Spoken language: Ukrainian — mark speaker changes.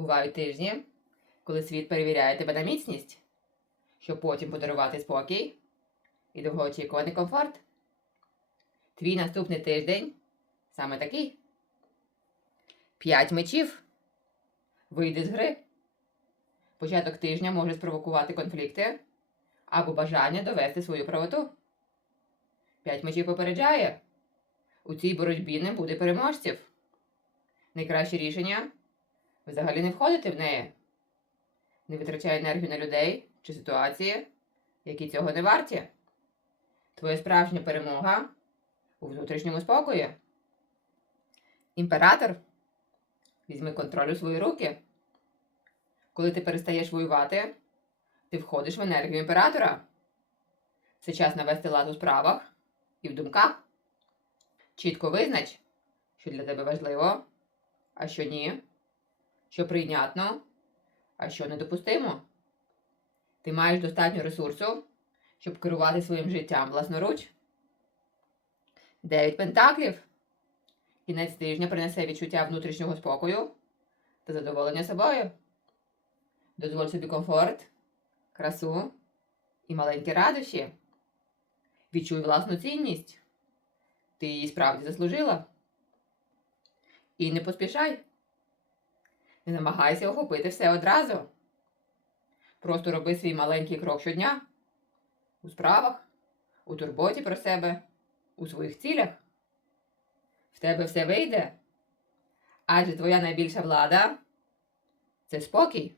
Speaker 1: Бувають тижні, коли світ перевіряє тебе на міцність, щоб потім подарувати спокій і довгоочікуваний комфорт. Твій наступний тиждень саме такий. П'ять мечів. Вийди з гри. Початок тижня може спровокувати конфлікти або бажання довести свою правоту. П'ять мечів попереджає. У цій боротьбі не буде переможців. Найкраще рішення взагалі не входити в неї. Не витрачай енергію на людей чи ситуації, які цього не варті. Твоя справжня перемога у внутрішньому спокої. Імператор візьми контроль у свої руки. Коли ти перестаєш воювати, ти входиш в енергію імператора. Це час навести лад у справах і в думках. Чітко визнач, що для тебе важливо, а що ні, що прийнятно, а що недопустимо. Ти маєш достатньо ресурсу, щоб керувати своїм життям власноруч. Дев'ять пентаклів. Кінець тижня принесе відчуття внутрішнього спокою та задоволення собою. Дозволь собі комфорт, красу і маленькі радощі. Відчуй власну цінність. Ти її справді заслужила. І не поспішай. Не намагайся охопити все одразу. Просто роби свій маленький крок щодня у справах, у турботі про себе, у своїх цілях. В тебе все вийде. Адже твоя найбільша влада це спокій.